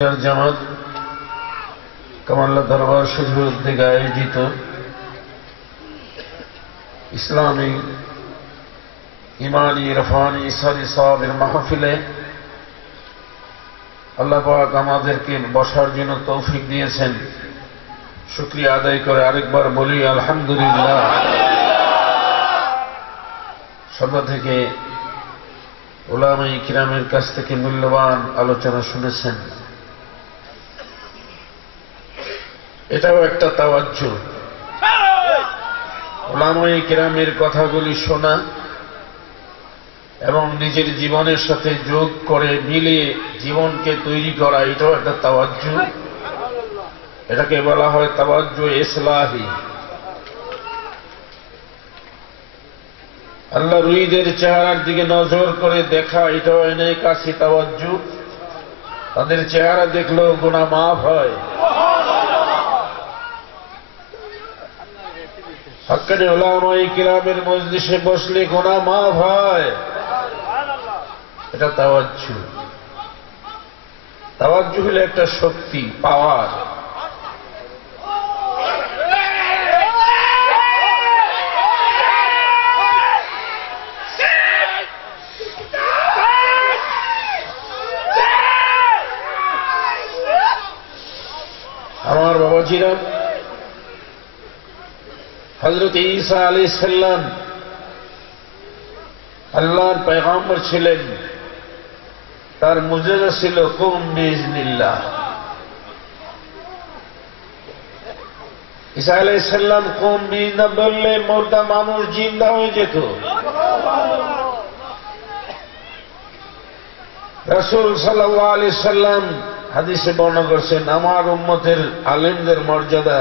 জামাত কামাল্লা দরবার শরীফের উদ্যোগে আয়োজিত ইসলামী ইমানি ইরফানি ইসারি সাহাবের মাহফিলে আল্লাহ পাক আমাদেরকে বসার জন্য তৌফিক দিয়েছেন। শুকরিয়া আদায় করে আরেকবার বলি আলহামদুলিল্লাহ। সভা থেকে উলামায়ে কিরামের কাছ থেকে মূল্যবান আলোচনা শুনেছেন। এটাও একটা তাওয়াজ্জুহ, উলামায়ে কিরামের কথাগুলি শোনা এবং নিজের জীবনের সাথে যোগ করে মিলিয়ে জীবনকে তৈরি করা, এটাও একটা তাওয়াজ্জুহ। এটাকে বলা হয় তাওয়াজ্জুহ ইসলাহি। আল্লাহ রুইদের চেহারার দিকে নজর করে দেখা, এটাও অনেক কাছে তাওয়াজ্জুহ। তাদের চেহারা দেখলেও গুনাহ মাফ হয়। হক্কানি উলামায়ে কিরামের মজলিসে বসলে গুনাহ মাফ হয়। এটা তাওয়াজ্জুহ। তাওয়াজ্জুহ হলো একটা শক্তি, পাওয়ার। আমার বাবাজিরা, হযরত ঈসা আলাইহিস সালাম আল্লাহর পয়গম্বর ছিলেন। তার মুজিজা ছিল কুম বিইজনিল্লাহ। ঈসা আলাইহিস সালাম কুম বিইজনিল্লাহ বললে মুর্দা মানুষ জিন্দা হয়ে যেত। রাসূল সাল্লাল্লাহু আলাইহি সাল্লাম হাদিসে বর্ণনা করেছেন, আমার উম্মতের আলেমদের মর্যাদা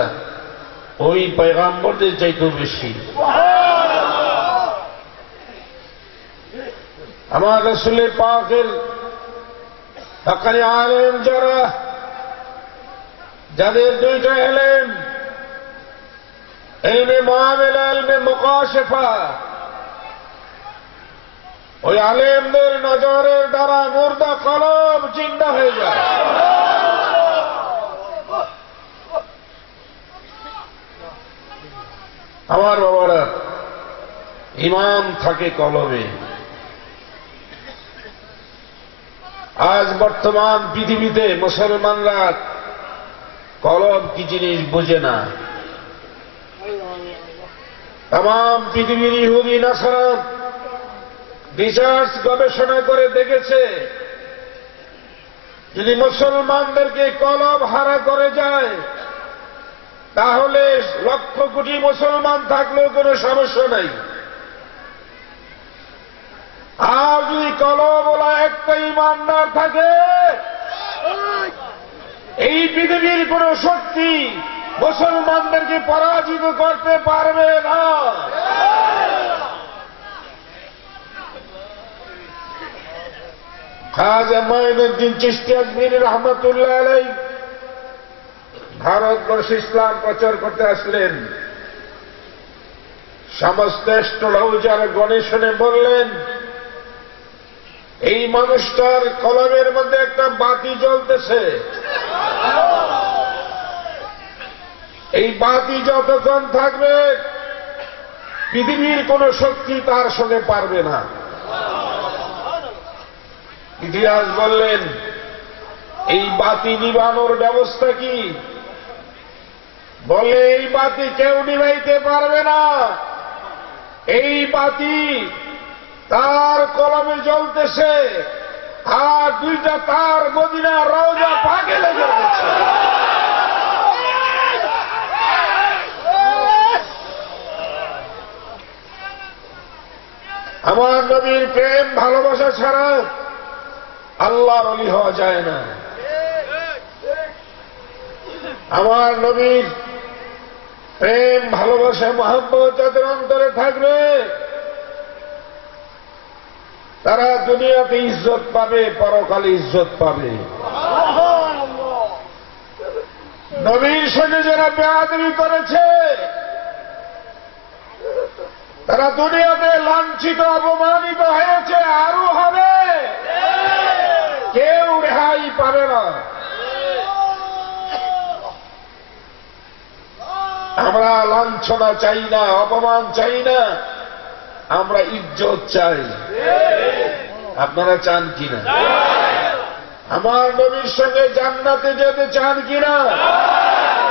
ওই পয়গম্বরদের চাইতেও বেশি। আমার রাসূল পাকের হক্কানি আলেম যারা, যাদের দুইটা ইলম, ইলমে মুআমালা, ইলমে মুকাশাফা, ওই আলেমদের নজরের দ্বারা মুর্দা কলব জিন্দা হয়ে যায়। আমার বাবারা, ঈমান থাকে কলবে। আজ বর্তমান পৃথিবীতে মুসলমানরা কলব কি জিনিস বোঝে না। তাম পৃথিবীর ইহুদি নাসারা রিসার্চ গবেষণা করে দেখেছে, যদি মুসলমানদেরকে কলব হারা করে যায় তাহলে লক্ষ কোটি মুসলমান থাকলেও কোনো সমস্যা নাই। আর যদি কলবওয়ালা একটা ঈমানদার থাকে, এই পৃথিবীর কোন শক্তি মুসলমানদেরকে পরাজিত করতে পারবে না। খাজা মাইনুদ্দিন চিশতি আজমিরি রহমাতুল্লাহ আলাইহি ভারতবর্ষে ইসলাম প্রচার করতে আসলেন। সমস্ত অ্যাস্ট্রোলজার গণেশনে বললেন, এই মানুষটার কলবের মধ্যে একটা বাতি জ্বলতেছে। এই বাতি যতক্ষণ থাকবে পৃথিবীর কোন শক্তি তার সঙ্গে পারবে না। ইতিহাস বললেন, এই বাতি নিভানোর ব্যবস্থা কি? বলে এই বাতি কেউ নিভাইতে পারবে না। এই বাতি তার কলমে জ্বলতেছে, আর দুইটা তার মদিনা রওজা পাকে লেগে রয়েছে। আমার নবীর প্রেম ভালোবাসা ছাড়া আল্লাহর ওলি হওয়া যায় না। আমার নবীর প্রেম ভালোবাসা মহব্বত যাদের অন্তরে থাকবে তারা দুনিয়াতে ইজ্জত পাবে, পরকালে ইজ্জত পাবে। নবীর সঙ্গে যারা বেয়াদবি করেছে তারা দুনিয়াতে লাঞ্ছিত অপমানিত হয়েছে, আরো হবে। কেউ রেহাই পাবে না। লাঞ্ছনা চাই না, অপমান চাই না, আমরা ইজ্জত চাই। আপনারা চান কিনা? আমার নবীর সঙ্গে জান্নাতে যেতে চান কিনা?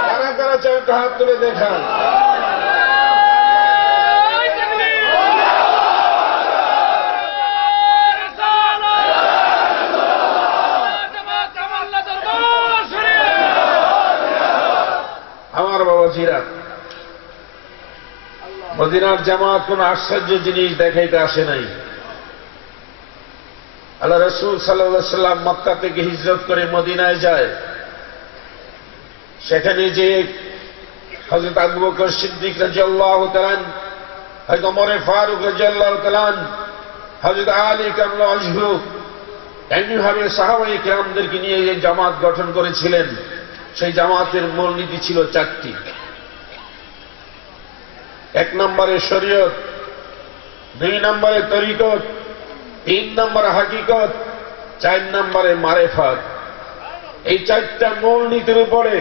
কারা কারা চান হাত তুলে দেখান। আমার বাবাজিরা, মদিনার জামাত কোন আশ্চর্য জিনিস দেখাইতে আসে নাই। আল্লাহ রাসূল সাল্লাল্লাহু আলাইহি ওয়াসাল্লাম মক্কা থেকে হিজরত করে মদিনায় যায়। সেখানে যে হযরত আবু বকর সিদ্দিক রাদিয়াল্লাহু তাআলা, হযরত ওমর ফারুক রাদিয়াল্লাহু তাআলা, হযরত আলী কাররামাল্লাহু ওয়াজহু, এমনিভাবে সাহাবায়ে কিরামদেরকে নিয়ে এই জামাত গঠন করেছিলেন। সেই জামাতের মূলনীতি ছিল চারটি। এক নম্বরে শরীয়ত, দুই নম্বরে তরিকত, তিন নম্বরে হাকিকত, চার নম্বরে মারেফাত। এই চারটা মূলনীতির উপরে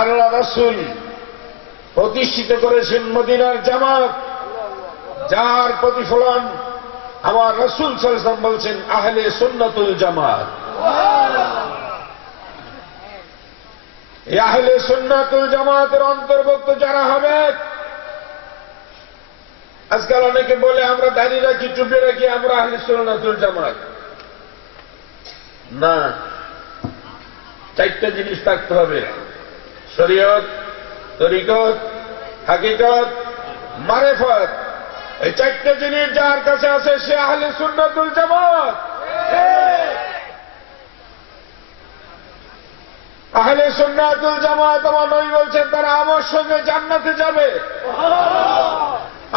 আল্লাহ রাসূল প্রতিষ্ঠিত করেছেন মদিনার জামাত, যার প্রতিফলন আমার রাসূল সাল্লাল্লাহু আলাইহি ওয়াসাল্লাম বলছেন আহলে সুন্নাতুল জামাত। এই আহলে সুন্নাতুল জামাতের অন্তর্ভুক্ত যারা হবে, আজকাল অনেকে বলে আমরা দাঁড়িয়ে রাখি, টুপি রাখি, আমরা আহলে সুন্নাতুল জামাত। না, চারটা জিনিস থাকতে হবে: শরীয়ত, তরিকত, হাকিকত, মারেফত। এই চারটা জিনিস যার কাছে আছে সে আহলে সুন্নাতুল জামাত। আহলে সুন্নাতুল জামাত আমার নবী বলছেন তারা আমার সঙ্গে জান্নাতে যাবে।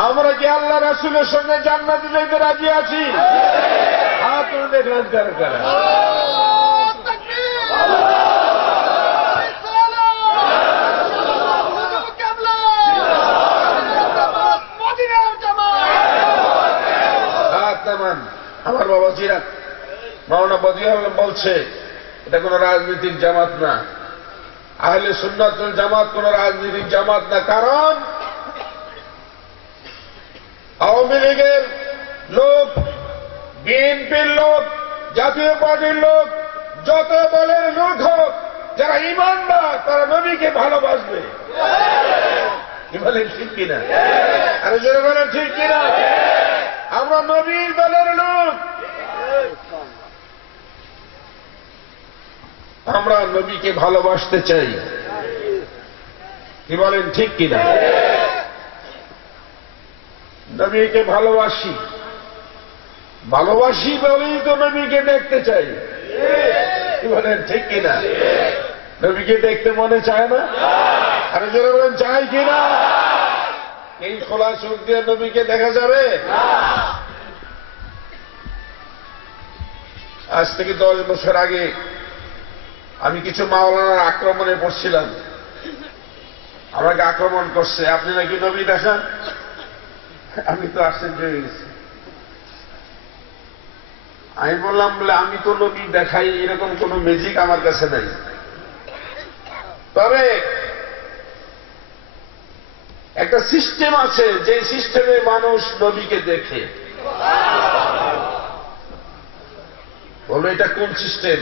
আমরা কি আল্লাহ রাসূলের সঙ্গে জান্নাতে যেতে রাজি আছি? হাত তুলে দেখলেন কারা কারা? আমার বাবাজিরা, মাওলানা বদিউল আলম বলছে এটা কোন রাজনৈতিক জামাত না, আহলে সুন্নাতুল জামাত কোন রাজনৈতিক জামাত না। কারণ আওয়ামী লীগের লোক, বিএনপির লোক, জাতীয় পার্টির লোক, যত দলের লোক হোক, যারা ঈমানদার তারা নবীকে ভালোবাসবে। কি বলেন, ঠিক কিনা? আরে যারা বলেন ঠিক কিনা? আমরা নবীর দলের লোক, আমরা নবীকে ভালোবাসতে চাই। কি বলেন, ঠিক কিনা? নবীকে ভালোবাসি, ভালোবাসি বলেই তো নবীকে দেখতে চাই। কি বলেন, ঠিক কিনা? নবীকে দেখতে মনে চায় না? আরে যারা বলেন চাই কিনা? এই খোলা চোখ দিয়ে নবীকে দেখা যাবে? আজ থেকে 10 বছর আগে আমি কিছু মাওলানার আক্রমণে পড়ছিলাম। আমাকে আক্রমণ করছে, আপনি নাকি নবী দেখান। আমি তো আশ্চর্য হয়ে গেছি। আমি বললাম, বলে আমি তো নবী দেখাই, এরকম কোন ম্যাজিক আমার কাছে নাই। তবে একটা সিস্টেম আছে, যে সিস্টেমে মানুষ নবীকে দেখে। বললো এটা কোন সিস্টেম?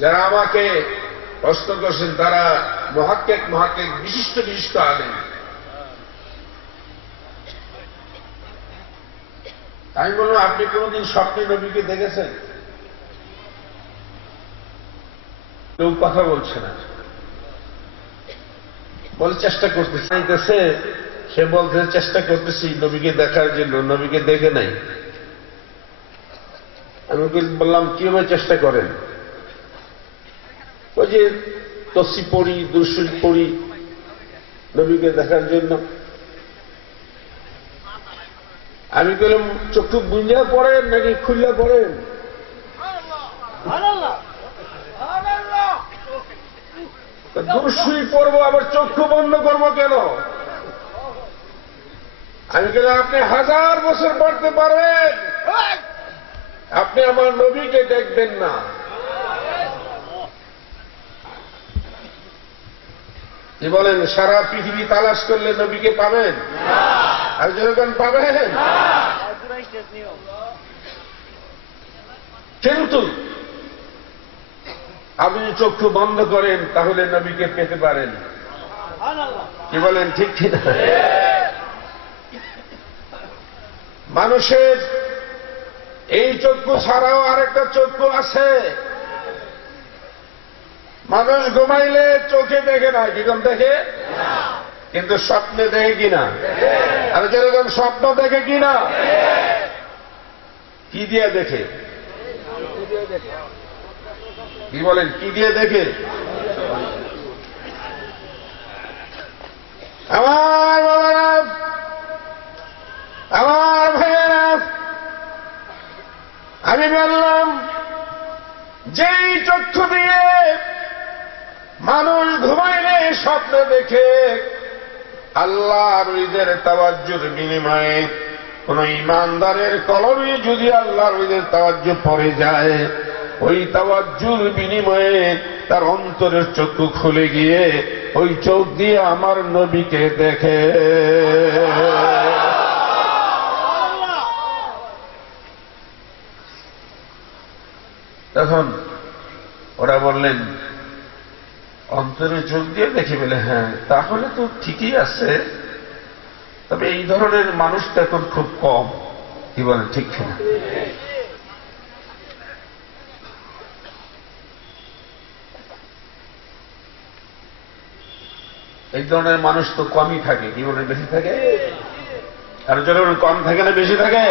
যারা আমাকে প্রশ্ন করছেন তারা মুহাক্কিক বিশিষ্ট বিশিষ্ট আলেম। আমি বললাম, আপনি কোনদিন স্বপ্নে নবীকে দেখেছেন? কেউ কথা বলছে না। বল চেষ্টা করতেছে, সে বলতে চেষ্টা করতেছি নবীকে দেখার জন্য, নবীকে দেখে নাই। আমি বললাম, কিভাবে চেষ্টা করেন? ওই যে তসবিহ পড়ি, দুরূদ শরীফ পড়ি নবীকে দেখার জন্য। আমি বললাম, চক্ষু বুঞ্জা পড়েন নাকি খুললা পড়েন? দুরূদ শরীফ পড়বো আবার চক্ষু বন্ধ করবো কেন? আমি বললাম, আপনি 1000 বছর পড়তে পারেন, আপনি আমার নবীকে দেখবেন না। কি বলেন, সারা পৃথিবী তালাশ করলে নবীকে পাবেন? আর যেরকম পাবেন। কিন্তু আপনি চক্ষু বন্ধ করেন তাহলে নবীকে পেতে পারেন। কি বলেন, ঠিক ঠিক? মানুষের এই চক্ষু ছাড়াও আরেকটা চক্ষু আছে। মানুষ ঘুমাইলে চোখে দেখে না, কিরকম দেখে? কিন্তু স্বপ্নে দেখে কিনা? আর যেরকম স্বপ্ন দেখে কিনা? কি দিয়ে দেখে? কি বলেন, কি দিয়ে দেখে? আমার বাবারা, আমার ভাইয়েরা, আমি বললাম যেই চক্ষু দিয়ে মানুষ ঘুমাইলে স্বপ্ন দেখে, আল্লাহর ঈদের তাওয়াজ্জুর বিনিময়ে কোন ইমানদারের কলবে যদি আল্লাহর ঈদের তাওয়াজ্জু পড়ে যায়, ওই তাওয়াজ্জুর বিনিময়ে তার অন্তরের চক্ষু খুলে গিয়ে ওই চোখ দিয়ে আমার নবীকে দেখে। তখন ওরা বললেন, অন্তরে চোখ দিয়ে দেখে? বলে হ্যাঁ, তাহলে তো ঠিকই আছে, তবে এই ধরনের মানুষটা এখন খুব কম। কি বলেন, ঠিক কিনা? এই ধরনের মানুষ তো কমই থাকে। কি বলেন, বেশি থাকে? আর যখন কম থাকে না বেশি থাকে?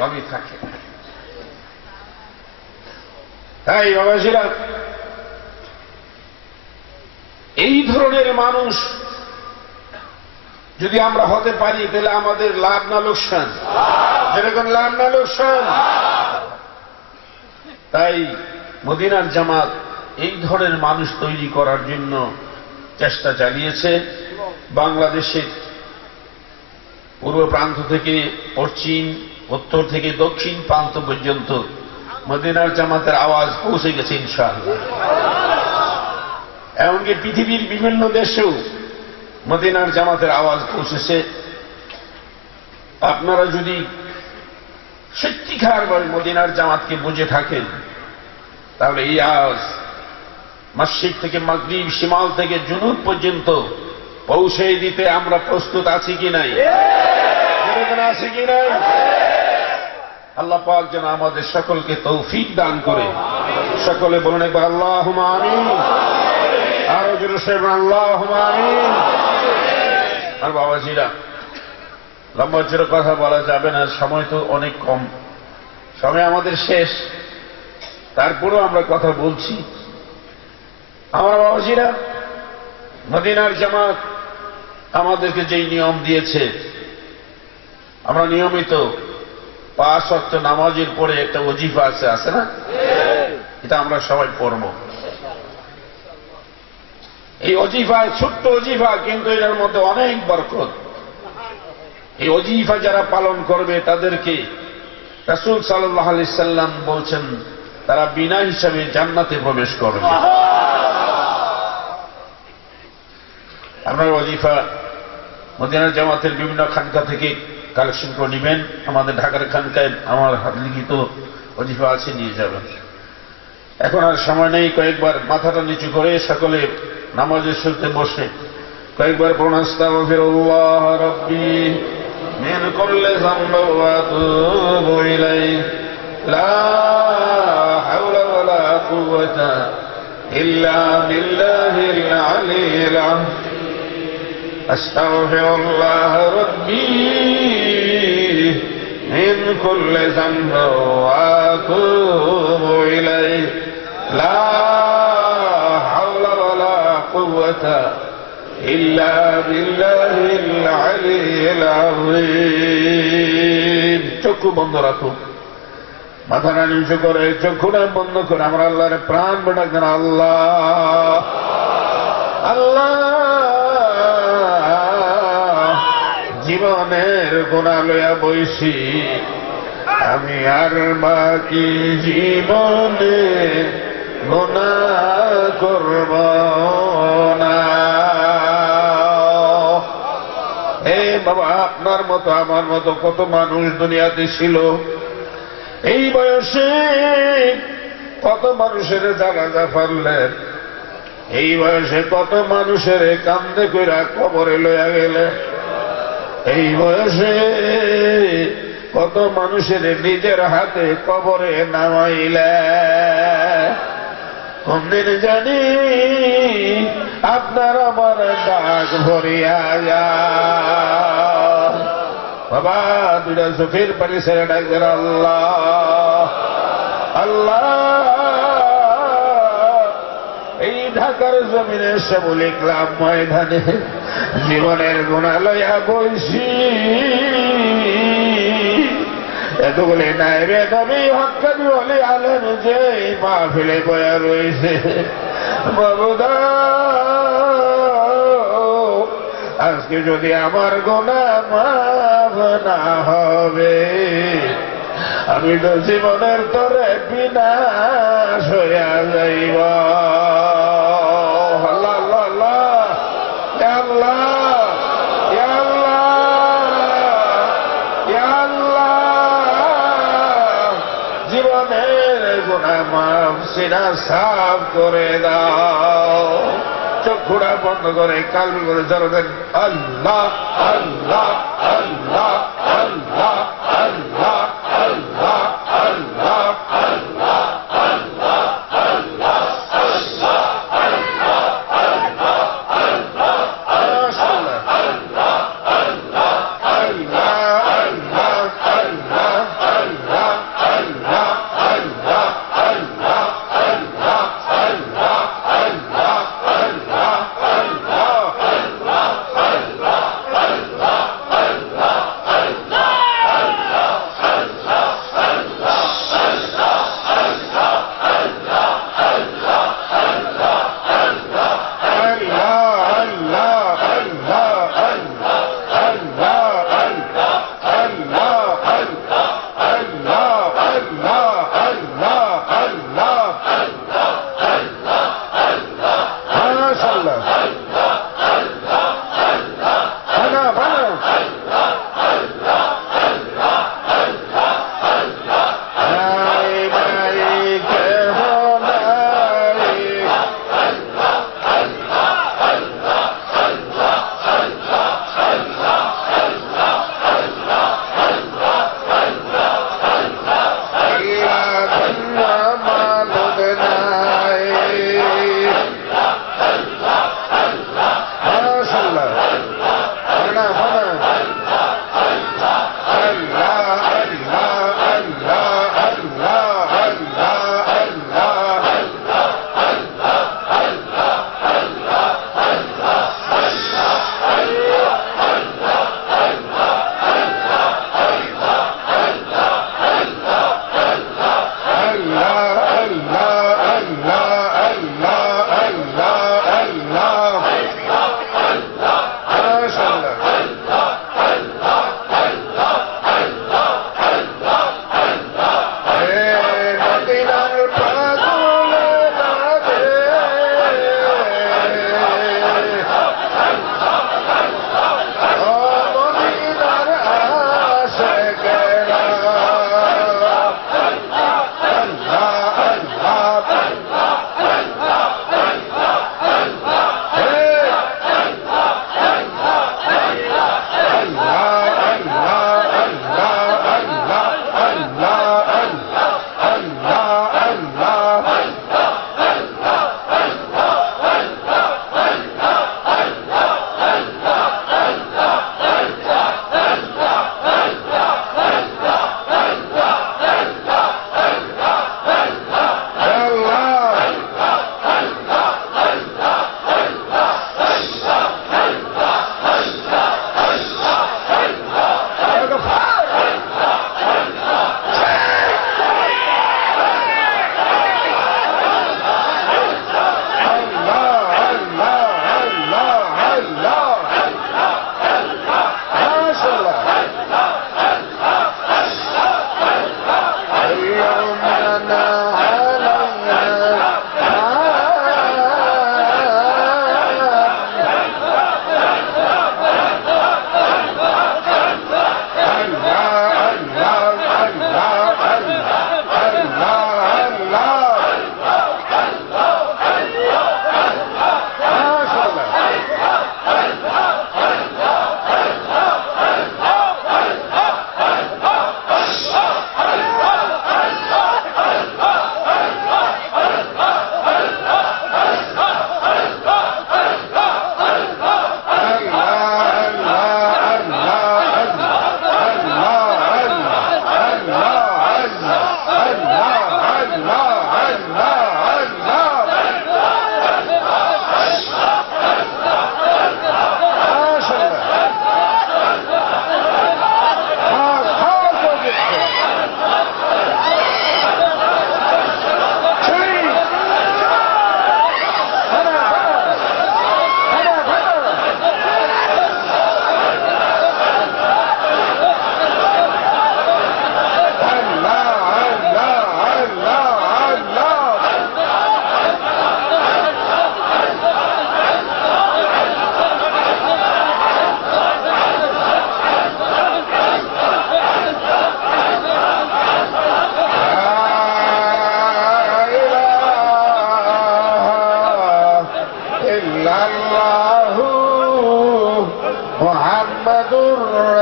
কমই থাকে। তাই বাবাজিরা, এই ধরনের মানুষ যদি আমরা হতে পারি তাহলে আমাদের লাভ না লোকসান? যেরকম লাভ না লোকসান। তাই মদিনার জামাত এই ধরনের মানুষ তৈরি করার জন্য চেষ্টা চালিয়েছে। বাংলাদেশের পূর্ব প্রান্ত থেকে পশ্চিম, উত্তর থেকে দক্ষিণ প্রান্ত পর্যন্ত মদিনার জামাতের আওয়াজ পৌঁছে গেছে ইনশাআল্লাহ। এমনকি পৃথিবীর বিভিন্ন দেশেও মদিনার জামাতের আওয়াজ পৌঁছেছে। আপনারা যদি সত্যিকারভাবে মদিনার জামাতকে বুঝে থাকেন তাহলে এই আওয়াজ মসজিদ থেকে মাগরিব, শিমাল থেকে জুনুব পর্যন্ত পৌঁছে দিতে আমরা প্রস্তুত আছি কি নাই? আছি কি নাই? আল্লাহ পাক যেন আমাদের সকলকে তৌফিক দান করে। সকলে বলুন একবার আল্লাহুম্মা আমিন। আরো জোরে বলুন আল্লাহুম্মা আমিন। আর বাবাজিরা, লম্বা জোরে কথা বলা যাবে না, সময় তো অনেক কম, সময় আমাদের শেষ, তারপরেও আমরা কথা বলছি। আমার বাবাজিরা, মদিনার জামাত আমাদেরকে যেই নিয়ম দিয়েছে, আমরা নিয়মিত 5 ওয়াক্ত নামাজের পরে একটা ওজিফা আছে না? এটা আমরা সবাই পড়ব। এই ওজিফা ছোট্ট ওজিফা, কিন্তু এটার মধ্যে অনেক বরকত। এই ওজিফা যারা পালন করবে তাদেরকে রাসূল সাল্লাল্লাহু আলাইহি সাল্লাম বলছেন তারা বিনা হিসাবে জান্নাতে প্রবেশ করবে। আপনার ওজিফা মদিনার জামাতের বিভিন্ন খানকা থেকে কালেকশন করে নেবেন। আমাদের ঢাকার খানকায় আমার হাত লিখিত ওজিফা আছে, নিয়ে যাবেন। এখন আর সময় নেই, কয়েকবার মাথাটা নিচু করে সকলে নামাজের শুরুতে বসে কয়েকবার পড়ুন, আস্তাগফিরুল্লাহ রাব্বি মিন কুল্লি যামবি ওয়া আতুবু ইলাইহি লা হাওলা ওয়ালা কুওয়াতা ইল্লা বিল্লাহিল আলিয়্যিল আযীম। আস্তাগফিরুল্লাহ রাব্বি মিন কুল্লি যামবি ওয়া আতুবু ইলাইহি লা হাওলা ওয়ালা কুওয়াতা ইল্লা বিল্লাহিল আলিয়্যিল আযীম। চক্ষু বন্ধ রাখুন, মাথা নিচু করে, চক্ষুটা বন্ধ করে আমরা আল্লাহর প্রাণ বড়াক দেন। আল্লাহ আল্লাহ, জীবনের গুনাহ লইয়া বইছি, আমি আর বাকি জীবনে গুনাহ করব না। বাবা আপনার মতো আমার মতো কত মানুষ দুনিয়াতে ছিল। এই বয়সে কত মানুষের জানাজা পারলেন, এই বয়সে কত মানুষের কান্দে কইরা কবরে লইয়া গেলে, এই বয়সে কত মানুষের নিজের হাতে কবরে নামাইলে। কোনদিন জানি আপনার আমার ডাক ভরিয়া যায়। বাবা দুইটা চোখের পানি ছেড়ে ডাকবেন আল্লাহ আল্লাহ। এই ঢাকার জমিনে শ্যামল ইকলাম ময়দানে জীবনের গুণা লইয়া বইছি, এতগুলি নাইবে নবী হক্কানি ওলি আলেম যে মাহফিলে বয়া রয়েছে। বাবুদা আজকে যদি আমার গুনাহ মাফ না হবে, আমি তো জীবনের তরে বিনাশ হইয়া যাইব। আল্লাহ আল্লাহ আল্লাহ জীবনের গুনাহ মাফ সিনা সাফ করে দাও। চক্ষুড়া বন্ধ করে কালবি করে জড়ো দেন আল্লাহ আল্লাহ আল্লাহ আল্লাহ আল্লাহ আল্লাহ আল্লাহ আল্লাহ আল্লাহ আল্লাহ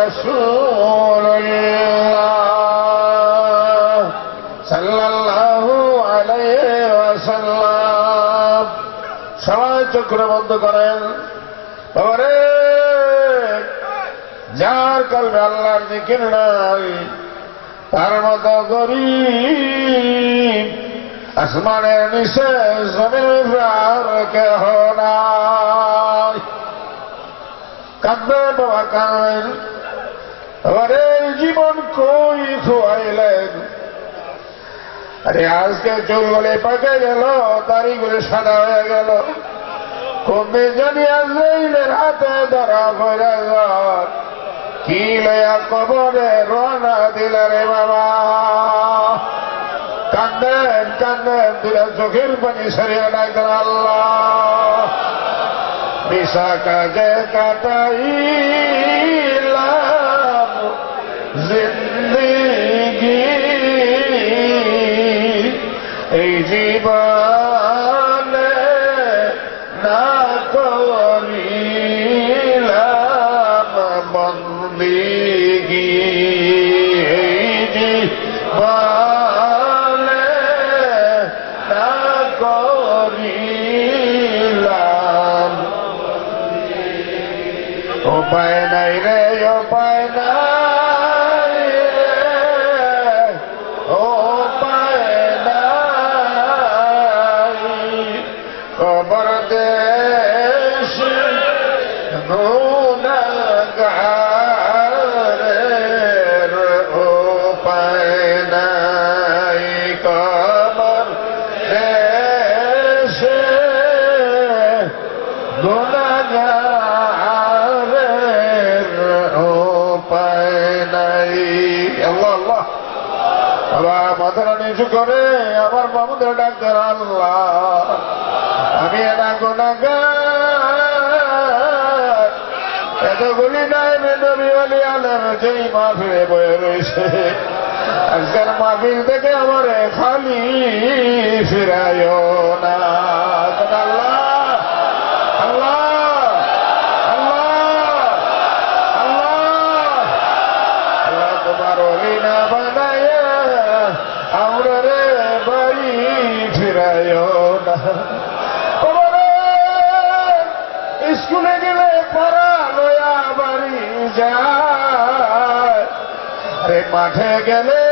রাসূলুল্লাহ সাল্লাল্লাহু আলাইহি ওয়াসাল্লাম। সবাই চক্ষু বন্ধ করেন। বাবারে, যার কলবে আল্লাহর জিকির নাই তার মতো গরীব আসমানের নিচে জমিনের আর কেহ নাই। কাঁদবেন বাবা, কাঁদবেন। আরে জীবন কই খোয়াইলেন। আরে আজকে চুলগুলি পাকে গেল, দাড়িগুলি সাদা হয়ে গেল, কমে জানি আজরাইলের হাতে ধরা পড়ে যান। কি লয়া কবরে রওনা দিলা রে বাবা। কান্দেন কান্দেন, দুরা চোখের পানি সরিয়ে ডাকতেন আল্লাহ। মিশা কাজে কাটাইলাম জিন্দেগি, এই জীবনে না করিলাম বন্দেগি, এই জীবনে না করিলাম। উপায় নাই রে, উপায় নাই রে, উপায় নাই। কবর দেশে গুনাহগারের উপায় নাই। কবর দেশে গুনাহগারের উপায় নাই। আল্লাহ আল্লাহ। আবার মাথাটা নিচু করে আমার মামুদের ডাক্তার আল্লাহ, আমি এটা গুনাহগার। এতগুলি নাই নবী ওলি আলেম যেই মাহফিলে বয়ে রয়েছে, আজকের মাহফিল থেকে আমার খালি ফিরায়ও না। আল্লাহ আল্লাহ আল্লাহ আল্লাহ আল্লাহ, তোমার ওলি না বানায় আমরা রে বাড়ি ফিরায়ও না। স্কুলে গেলে পড়া লয়া বাড়ি যায়, আরে মাঠে গেলে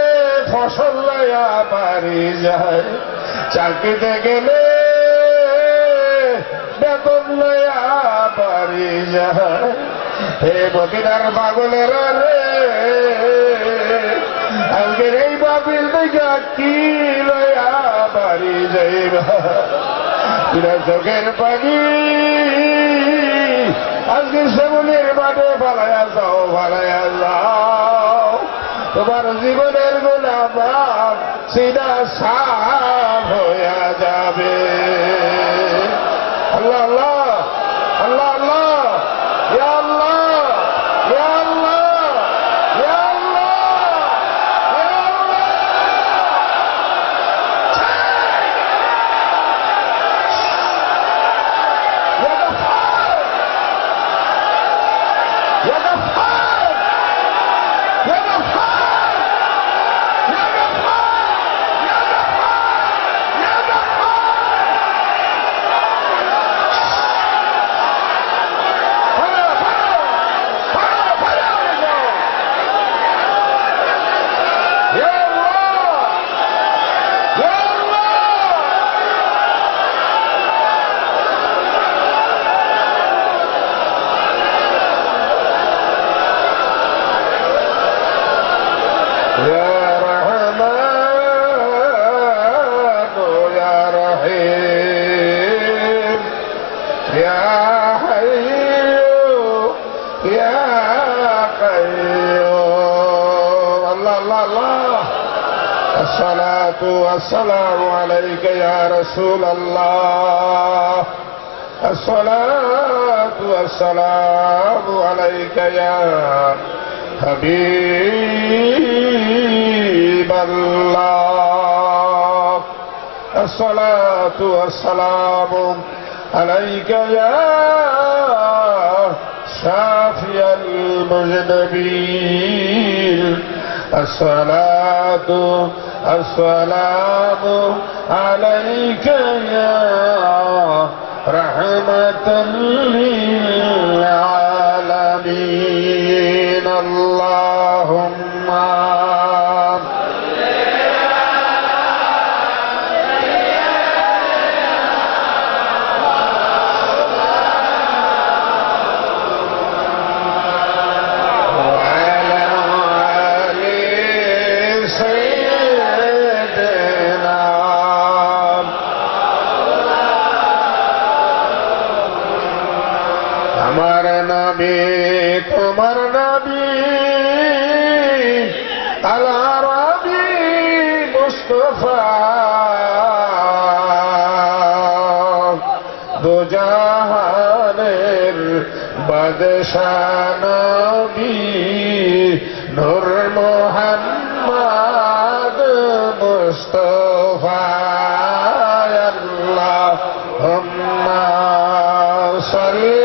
ফসল লয়া বাড়ি যায়, চাকরিতে গেলে বেতন লয়া বাড়ি যায়। হে মদিনার পাগলেরা রে, আজকের এই বাবিল দেখা কি লয়া বাড়ি যাইবা। চোখের পানি আজকে সেগুলির মাঠে ফালাইয়া যাও, ফালাইয়া যাও। তোমার জীবনের গুনাহ মাফ সিধা সাফ হইয়া যাবে। আল্লাহ আল্লাহ আল্লাহ আল্লাহ, ইয়া আল্লাহ ইয়া আল্লাহ ইয়া আল্লাহ ইয়া আল্লাহ। الصلاة والسلام عليك يا رسول الله. الصلاة والسلام عليك يا حبيب الله. الصلاة والسلام عليك يا شافي المذنبين الصلاة السلام عليك يا رحمة للعالمين اللهم তোমার নবী আল-আরাবী মুস্তাফা দু জাহানের বাদশাহ নবী নূর মুহাম্মদ মুস্তাফা আল্লাহুম্মা সাল্লি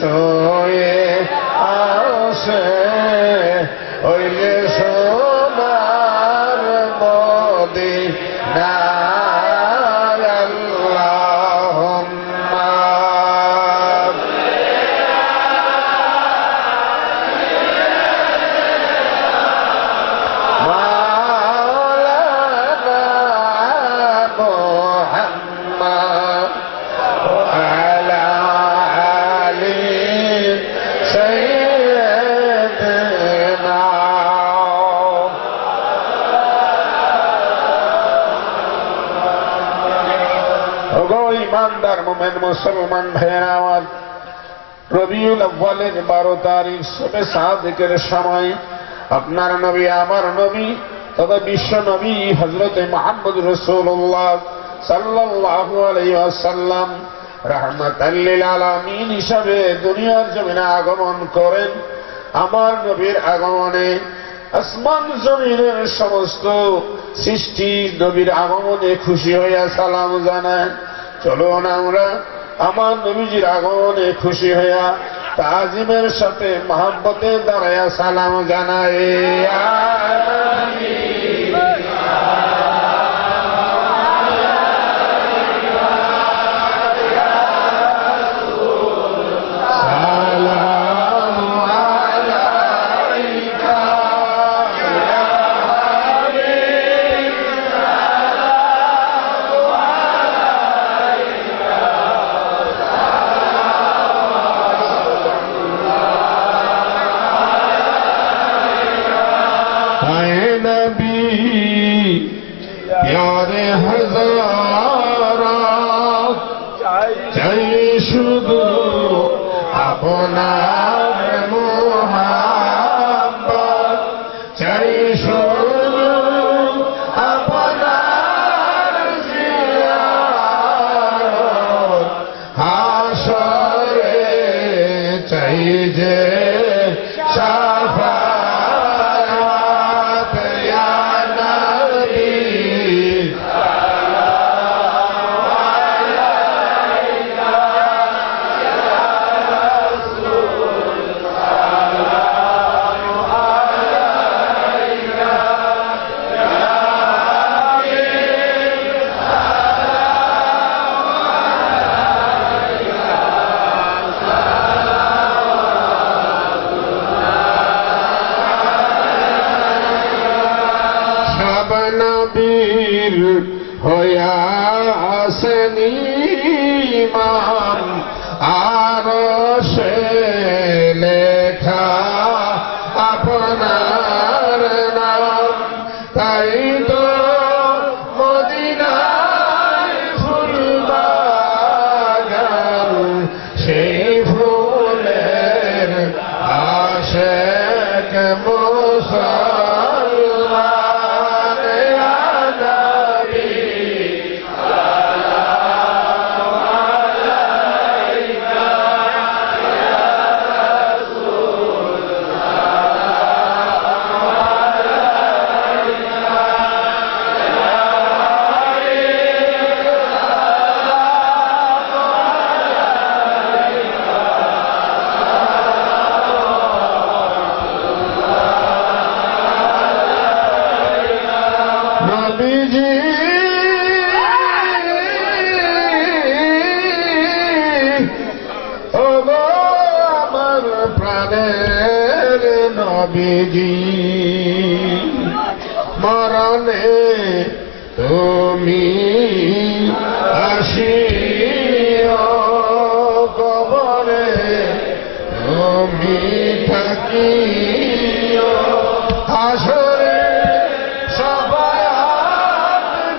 শোয়ে আসে ওইলে সোনার মদিনা আল্লাহুম্মা মাওলানা মুহাম্মদ ইমানদার মোমেন মুসলমান ভাইয়েরা আমার, রবিউল আউয়ালের 12 তারিখ শবে সাদিকের সময় আপনার নবী আমার নবী তথা বিশ্ব নবী হযরত মুহাম্মদ রাসূলুল্লাহ সাল্লাল্লাহু আলাইহি ওয়াসাল্লাম রাহমাতাল লিল আলামিন হিসাবে দুনিয়ার জমিনে আগমন করেন। আমার নবীর আগমনে আসমান জমিনের সমস্ত সৃষ্টি নবীর আগমনে খুশি হইয়া সালাম জানায়। চলুন আমরা আমার নবীজির আগমনে খুশি হইয়া তাজিমের সাথে মহব্বতে দাঁড়াইয়া সালাম জানাই। प्यारे हजारा चाहे शुद्ध अपना मोहब्बत चाहे शुद्ध अपना हाशरे चाहिए নবীর হইয়া আসেনি ইমাম আরশে লেখা আপনার ওগো আমার প্রাণের নবীজি মরণে তুমি আসিও কবরে তুমি থাকিও হাসরে সবায়াত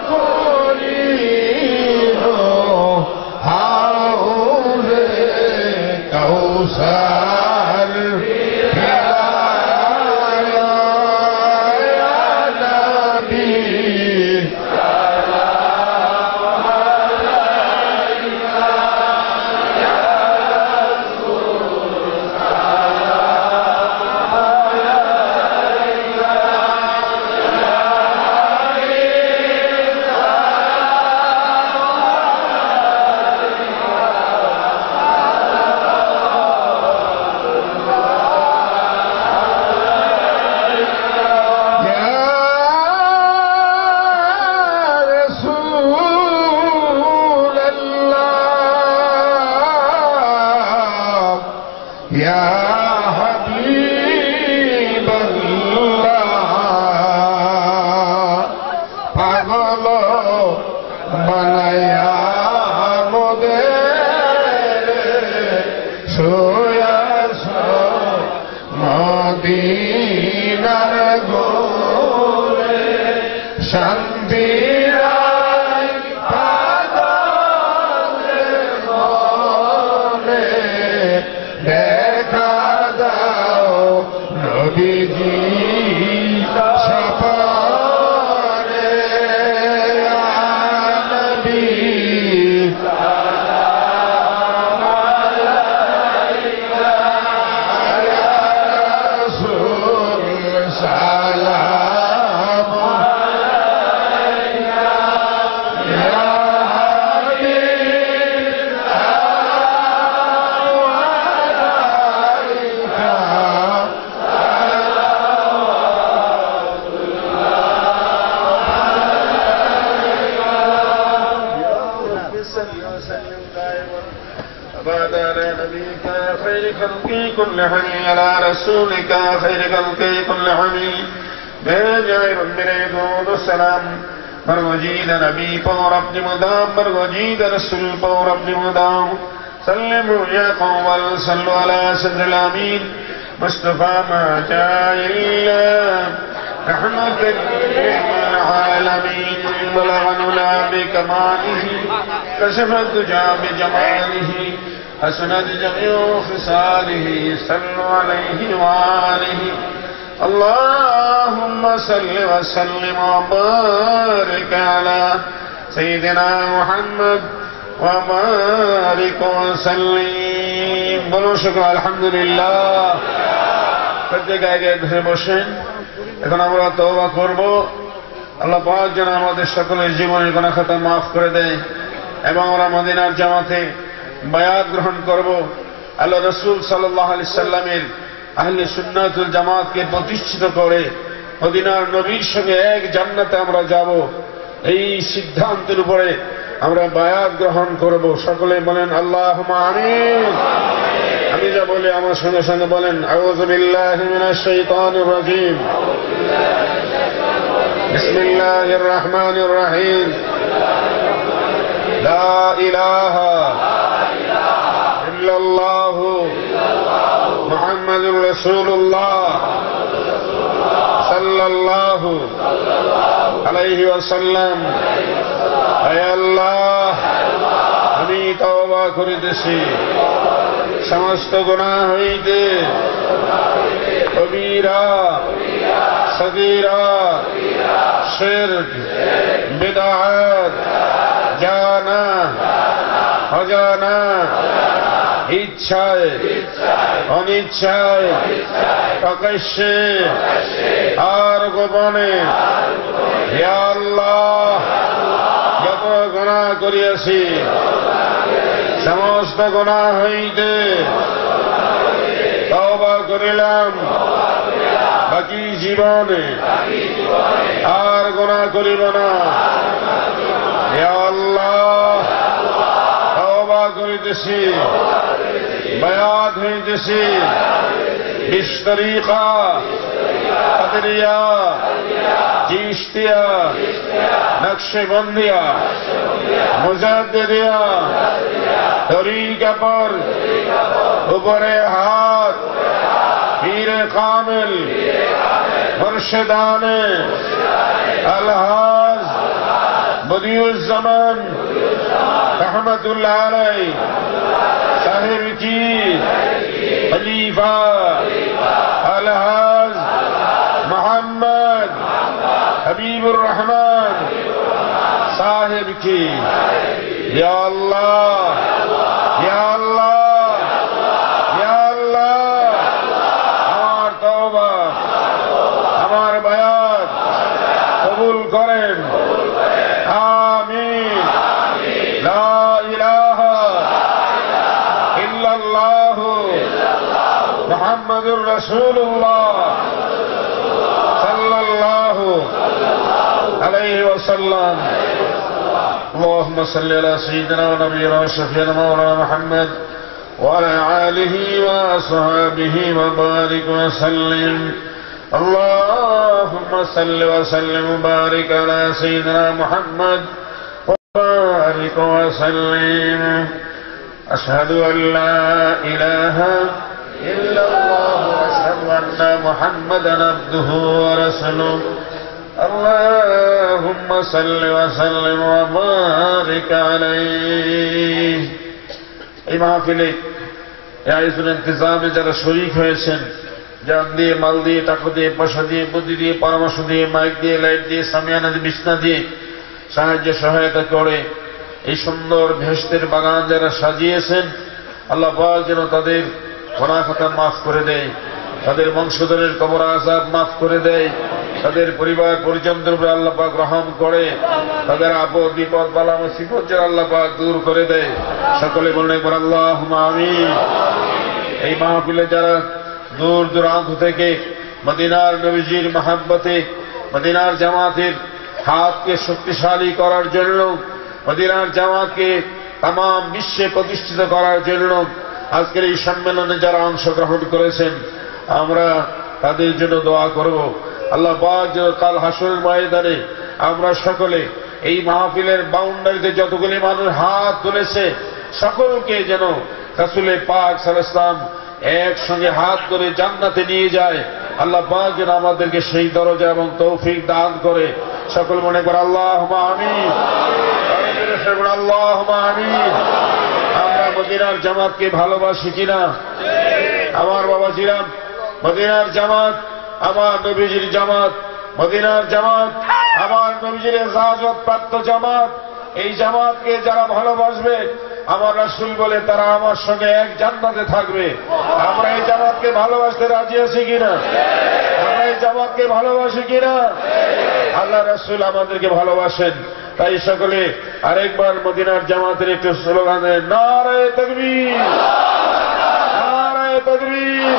করিও হাউরে কাউসার يا حبيب الله পাগল বানায়া মোদের সোয়াস মদিনার গোলে শান্তি كلهم على رسولك خير خلق كلهم بجائر میرے دود السلام پر وجید نبی پور اپنی مدام پر وجید رسول پور اپنی مدام سلموا یا قوم صلوا على صدر الامین مصطفى ما جاء الا رحمت للعالمین بلغ العلا بکماله کشف الدجى بجماله حسنت جميع خصاله صلوا عليه وآله اللهم صل وسلم وبارك على سيدنا محمد وبارك وسلم বলো শুকর আলহামদুলিল্লাহ প্রত্যেক আগে ধরে বসেন এখন আমরা তওবা করব আল্লাহ পাক যেন আমাদের সকলের জীবনের গুনাহ খাতা মাফ করে দেয় এবং আমরা মদিনার জামাতে বায়াত গ্রহণ করব আল্লাহ রাসূল সাল্লাল্লাহু আলাইহি সাল্লামের আহলে সুন্নাতুল জামাতকে প্রতিষ্ঠিত করে মদিনার নবীর সঙ্গে এক জান্নাতে আমরা যাব এই সিদ্ধান্তের উপরে আমরা বায়াত গ্রহণ করব সকলে বলেন আল্লাহুম্মা আমিন আমি যা বলি আমার সঙ্গে সঙ্গে বলেন আউযু বিল্লাহি মিনাশ শাইতানির রাজীম বিসমিল্লাহির রহমানির রহিম লা ইলাহা ইল্লাল্লাহ মুহাম্মাদুর রাসূলুল্লাহ সাল্লাল্লাহু আলাইহি ওয়াসাল্লাম হে আল্লাহ আমি তওবা করিতেছি সমস্ত গুনাহ হইতে কবিরা সগীরা শিরক বিদআত জানা অজানা ইচ্ছায় অনিচ্ছায় প্রকাশ্যে আর গোপনে হে আল্লাহ যত গুনাহ করিয়াছি সমস্ত গুনাহ হইতে তওবা করিলাম বাকি জীবনে আর গুনাহ করিব না হে আল্লাহ তওবা করিতেছি বায়াত হইতেছি বিশ তরিকা কাদরিয়া চিশতিয়া নকশবন্দিয়া মুজাদ্দিদিয়া তরিকা पर উপরে হাত পীরে কামিল মুর্শিদানে अलहाज बदियुज़्ज़मान रहमतुल्लाह अलैह साहिब की खलीफा अलहाज मोहम्मद हबीबुर रहमान साहिब की या अल्लाह या अल्लाह या अल्लाह हमार तौबा हमार बयात कबूल करें आमीन ला इलाहा इल्लल्लाह मुहम्मदुर रसूलुल्लाह सल्लल्लाहु अलैहि वसल्लम اللهم صل على سيدنا ونبينا وشفيعنا مولانا محمد وعلى آله وأصحابه وبارك وسلم اللهم صل وسلم وبارك على سيدنا محمد وبارك وسلم أشهد أن لا إله إلا الله وأشهد أن محمدا عبده ورسوله اللهم صل وسلم وبارك عليه এই মাহফিলে এই আয়োজনের ইন্তজামে যারা শরীক হয়েছেন জান দিয়ে মাল দিয়ে টাকা দিয়ে পয়সা দিয়ে বুদ্ধি দিয়ে পরামর্শ দিয়ে মাইক দিয়ে লাইট দিয়ে সামিয়ানা দিয়ে বিছনা দিয়ে সাহায্য সহায়তা করে এই সুন্দর ভেস্তের বাগান যারা সাজিয়েছেন আল্লাহ পাক যেন তাদের গুনাহ খাতা মাফ করে দেয় তাদের বংশধরের কবর আযাব মাফ করে দেয় তাদের পরিবার পরিজনদের উপরে আল্লাহ পাক রহম করে তাদের আপদ বিপদ বালা মুসিবত যেন আল্লাহ পাক দূর করে দেয় সকলে বলেন একবার আল্লাহুম্মা আমিন এই মাহফিলে যারা দূর দূরান্ত থেকে মদিনার নবীজির মহব্বতে মদিনার জামাতের হাতকে শক্তিশালী করার জন্য মদিনার জামাতকে তাম বিশ্বে প্রতিষ্ঠিত করার জন্য আজকের এই সম্মেলনে যারা অংশগ্রহণ করেছেন আমরা তাদের জন্য দোয়া করব আল্লাহ পাক যেন কাল হাসরের ময়দানে আমরা সকলে এই মাহফিলের বাউন্ডারিতে যতগুলি মানুষ হাত তুলেছে সকলকে যেন রাসূল পাক সাল্লাল্লাহু আলাইহি ওয়াসাল্লাম একসঙ্গে হাত ধরে জান্নাতে নিয়ে যায় আল্লাহ পাক যেন আমাদেরকে সেই দরজা এবং তৌফিক দান করে সকল মনে করে আল্লাহুম্মা আমিন আল্লাহুম্মা আমিন আমরা মদিনার জামাতকে ভালোবাসি কিনা আমার বাবাজিরা মদিনার জামাত আমার নবীজির জামাত মদিনার জামাত আমার নবীজির ইজাজত প্রাপ্ত জামাত এই জামাতকে যারা ভালোবাসবে আমার রাসূল বলে তারা আমার সঙ্গে এক জান্নাতে থাকবে আমরা এই জামাতকে ভালোবাসতে রাজি আছি কিনা আমরা এই জামাতকে ভালোবাসি কিনা আল্লাহ রাসূল আমাদেরকে ভালোবাসেন তাই সকলে আরেকবার মদিনার জামাতের একটু স্লোগান দেন নারে তাকবীর নারে তাকবীর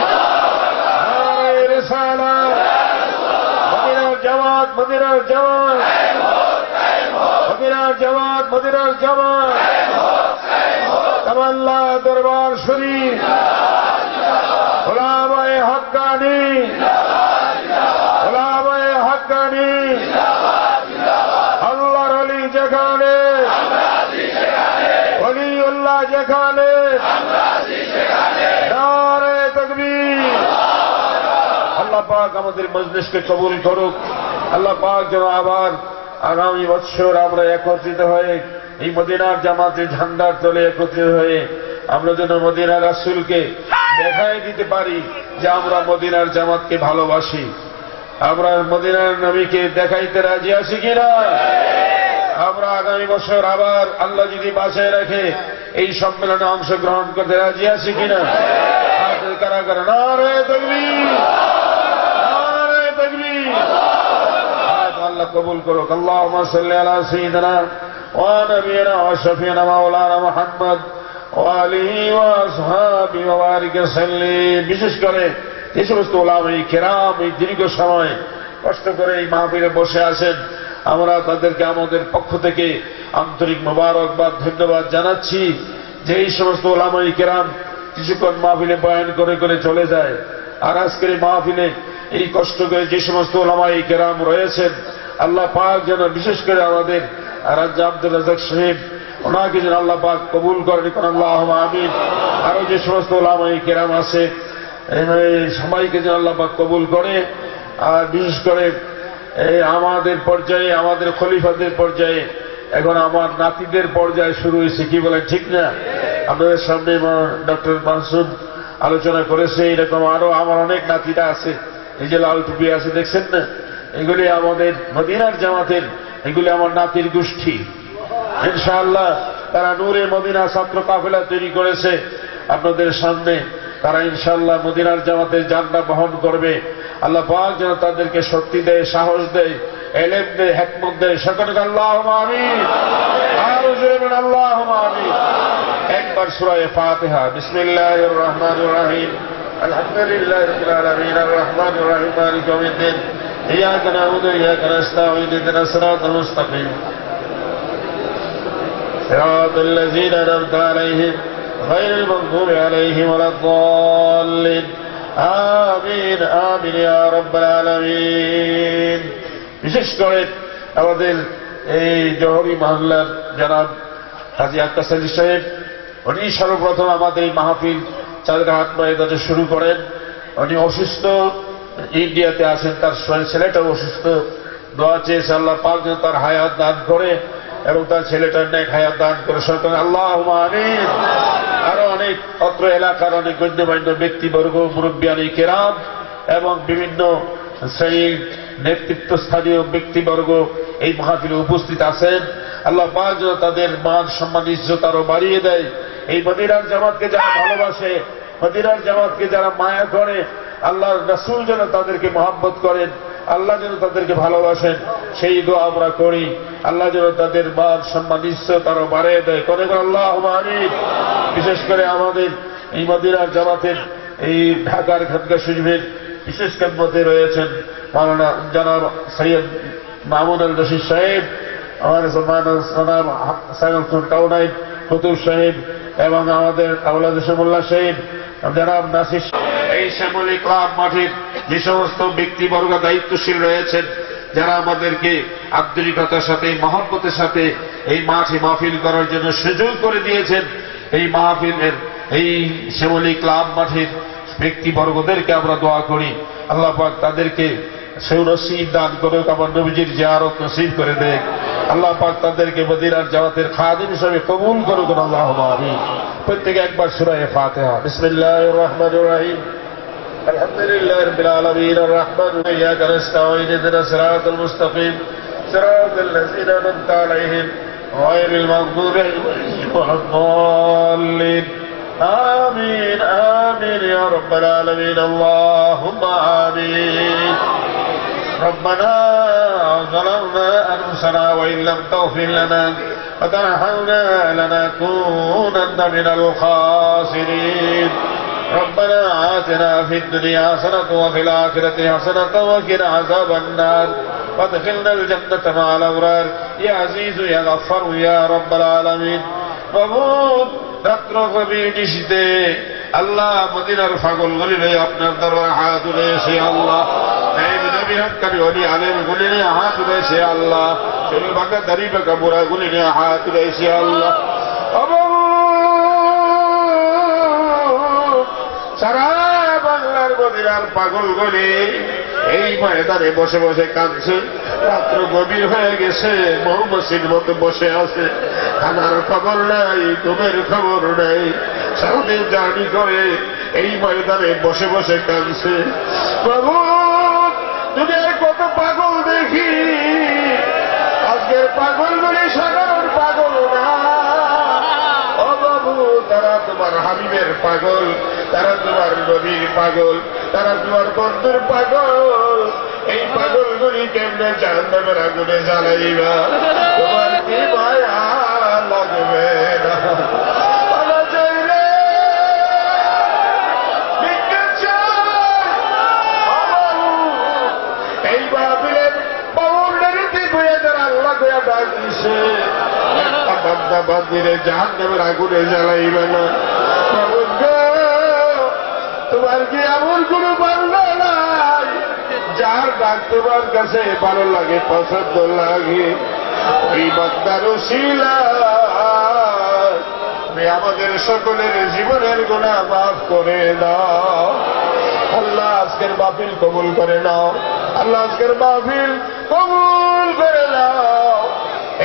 নারে রিসালাত মদিনার জামাত মদিনার জামাত মদিনার জামাত মদিনার জামাত তামাল্লা দরবার শরীফ উলামায়ে হক্কানি উলামায়ে হক্কানি আল্লাহর ওলি যেখানে ওলিউল্লাহ যেখানে নারে তাকবীর আল্লাহ পাক আমাদের মজলিসকে কবুল করুক আল্লাহ পাক যেন আবার আগামী বছর আমরা একত্রিত হয়ে এই মদিনার জামাতের ঝান্ডার তলে একত্রিত হয়ে আমরা যেন মদিনার রাসূলকে দেখাই দিতে পারি যে আমরা মদিনার জামাতকে ভালোবাসি আমরা মদিনার নবীকে দেখাইতে রাজি আছি কিনা আমরা আগামী বছর আবার আল্লাহ যদি বাঁচায় রাখে এই সম্মেলনে অংশগ্রহণ করতে রাজি আছি কিনা কারা কারা নারে তাকবীর নারে তাকবীর আল্লাহ কবুল করুক আল্লাহুম্মা সাল্লি আলা সাইয়্যিদিনা ওয়া নবিয়িনা ওয়া শাফিঈনা মাওলানা মুহাম্মদ ওয়া আলিহি ওয়া আসহাবিহি ওয়া বারিক সাল্লিম বিশেষ করে যে সমস্ত উলামায়ে কেরাম এই দীর্ঘ সময় কষ্ট করে এই মাহফিলে বসে আছেন আমরা তাদেরকে আমাদের পক্ষ থেকে আন্তরিক মোবারকবাদ ধন্যবাদ জানাচ্ছি যে এই সমস্ত উলামায়ে কেরাম কিছুক্ষণ মাহফিলে বয়ান করে করে চলে যায়। আর আজকের এই মাহফিলে এই কষ্ট করে যে সমস্ত ওলামায়ে কেরাম রয়েছেন, আল্লাহ পাক যেন বিশেষ করে আমাদের রাজ্জা আব্দুল রাজ্জাক সাহেব, ওনাকে যেন আল্লাহ পাক কবুল করেন, আল্লাহুম্মা আমিন। আরো যে সমস্ত ওলামায়ে কেরাম আছে সবাইকে যেন আল্লাহ পাক কবুল করে। আর বিশেষ করে আমাদের পর্যায়ে, আমাদের খলিফাদের পর্যায়ে, এখন আমার নাতিদের পর্যায়ে শুরু হয়েছে, কি বলেন ঠিক না? আপনাদের সামনে ডক্টর মাসুদ আলোচনা করেছে, এরকম আরো আমার অনেক নাতিরা আছে, এই যে লাল টুপি আছে দেখছেন না, এগুলি আমাদের মদিনার জামাতের, এগুলি আমার নাতির গোষ্ঠী। ইনশাআল্লাহ তারা নূরে মদিনা ছাত্র কাফেলা তৈরি করেছে আপনাদের সামনে। তারা ইনশাআল্লাহ মদিনার জামাতের জান্নাত বহন করবে। আল্লাহ পাক যেন তাদেরকে শক্তি দেয়, সাহস দেয়, ইলম দেয়, হিকমত দেয়। সকলকে আল্লাহুম্মা আমিন। আর জোরে বলেন আল্লাহুম্মা আমিন। একবার সূরা ফাতিহা। বিসমিল্লাহির রহমানির রহিম। আলহামদুলিল্লাহি রাব্বিল আলামিন আর রহমানির রহিম মালিকি ইয়াউমিদ্দিন। ইয়াকা না'বুদু ওয়া ইয়াকা নাস্তাঈন ইহদিনাস সিরাতাল মুস্তাকিম সিরাতাল লাযীনা আন'আমতা আলাইহিম গায়রিল মাগদুবি আলাইহিম ওয়ালাদ-দাল্লিন। আমিন আমিন ইয়া রাব্বাল আলামিন। বিশেষ করে আমাদের এই জহরি মহল্লার জনাব হাজী আক্কাস আলী সাহেব, উনি সর্বপ্রথম আমাদের এই মাহফিল চাঁদের হাট ময়দানে শুরু করেন। উনি অসুস্থ, ইন্ডিয়াতে আছেন, তার ছেলেটাও অসুস্থ। দোয়া চেয়েছে আল্লাহ পাক যেন তার হায়াত দান করে এবং তার ছেলেটার নেক হায়াত দান করে। সকল আল্লাহুম্মা আমিন। আরো অনেক অত্র এলাকার অনেক গণ্যমান্য ব্যক্তিবর্গ, মুরব্বিয়ানি কেরাম এবং বিভিন্ন শ্রেণীর নেতৃত্বস্থানীয় ব্যক্তিবর্গ এই মাহফিলে উপস্থিত আছেন। আল্লাহ পাক যেন তাদের মান সম্মান ইজ্জত আরো বাড়িয়ে দেয়। এই মদিনার জামাতকে যারা ভালোবাসে, মদিনার জামাতকে যারা মায়া করে, আল্লাহর রাসূল যেন তাদেরকে মহব্বত করেন, আল্লাহ যেন তাদেরকে ভালোবাসেন, সেই দোয়া আমরা করি। আল্লাহ যেন তাদের মান সম্মান ইজ্জত আরো বাড়িয়ে দেয়। করে আল্লাহুম্মা আমিন। বিশেষ করে আমাদের এই মদিনার জামাতের এই ঢাকার খানকা শরীফের বিশেষ খেদমতে রয়েছেন মাওলানা জনাব সৈয়দ মামুন আল রশিদ সাহেব, আমাদের জনাব সাইমুল কাউনাইন কুতুব সাহেব এবং আমাদের আওলাদ শমুল্লাহ সাহেব, জনাব নাসির। এই শ্যামলী ক্লাব মাঠের যে সমস্ত ব্যক্তিবর্গ দায়িত্বশীল রয়েছেন, যারা আমাদেরকে আন্তরিকতার সাথে, মহব্বতের সাথে এই মাঠে মাহফিল করার জন্য সুযোগ করে দিয়েছেন, এই মাহফিলের এই শ্যামলী ক্লাব মাঠের ব্যক্তিবর্গদেরকে আমরা দোয়া করি আল্লাহ পাক তাদেরকে সৌনসিব দান করুক, আমার নবীজির জিয়ারত নসিব করে দেখ। আল্লাহ পাক তাদেরকে মদিনার জামাতের খাদিম হিসেবে কবুল করুক। আল্লাহুম্মা আমিন। প্রত্যেকে একবার সূরা ফাতিহা। বিসমিল্লাহির রহমানির রহিম। আলহামদুলিল্লাহি রাব্বিল আলামিন আর রহমানির রহিম ইয়াকা নাস্তাঈন ইহদিনাস সিরাতাল মুস্তাকিম সিরাতাল লাযীনা আন'আমতা আলাইহিম গায়রিল মাগদুবি আলাইহিম ওয়ালাদ-দাল্লিন। آمين آمين يا رب العالمين اللهم آمين. ربنا ظلمنا أنفسنا وإن لم تغفر لنا وترحمنا لنكونن من الخاسرين. ربنا آتنا في الدنيا حسنة وفي الآخرة حسنة وقنا عذاب النار وادخلنا الجنة مع الأبرار يا عزيز يا غفار يا رب العالمين. প্রভুর রাত্র গভীর নিশীথে আল্লাহ মদিনার পাগল গলিলে আপনার দরবারে হাত তুলেছে আল্লাহ, নবী হক্কানি ওলি আলেম গুলি নিয়ে হাত তুলেছে আল্লাহ, চুল বাঁকা দাড়ি বাঁকা বুড়া গুলি নিয়ে হাত তুলেছে আল্লাহ। সারা বাংলার মদিনার পাগল গলি এই ময়দানে বসে বসে কাঁদছে, রাত্র গভীর হয়ে গেছে, মৌমাছির মতো বসে আছে, খানার খবর নাই, ঘুমের খবর নাই, সামনে জার্নি করে এই ময়দানে বসে বসে কাঁদছে। প্রভু দুনিয়ার কত পাগল দেখি, আজকের পাগলগুলি সাধারণ পাগল না। ও বাবু, তারা তোমার হাবিবের পাগল, তারা তোমার নবীর পাগল, তারা তোমার বন্ধুর পাগল। এই পাগলগুলি কেমনে জাহান্নামের আগুনে জ্বালাইবা, তোমার কি মায়া লাগবে না? এই বাবিলের বাউন্ডারিতে বইয়ে যারা আল্লাহ গোয়া ডাক দিছে, একটা বান্দা বান্দিরে জাহান্নামের আগুনে জ্বালাইবে না। তোমার কি এমন কোন বান্দা নাই যার ডাক তোমার কাছে ভালো লাগে, পছন্দ লাগে? ওই বান্দার উসিলায় তুমি আমাদের সকলের জীবনের গুনাহ মাফ করে দাও। আল্লাহ আজকের মাহফিল কবুল করে নাও, আল্লাহ আজকের মাহফিল কবুল করে নাও।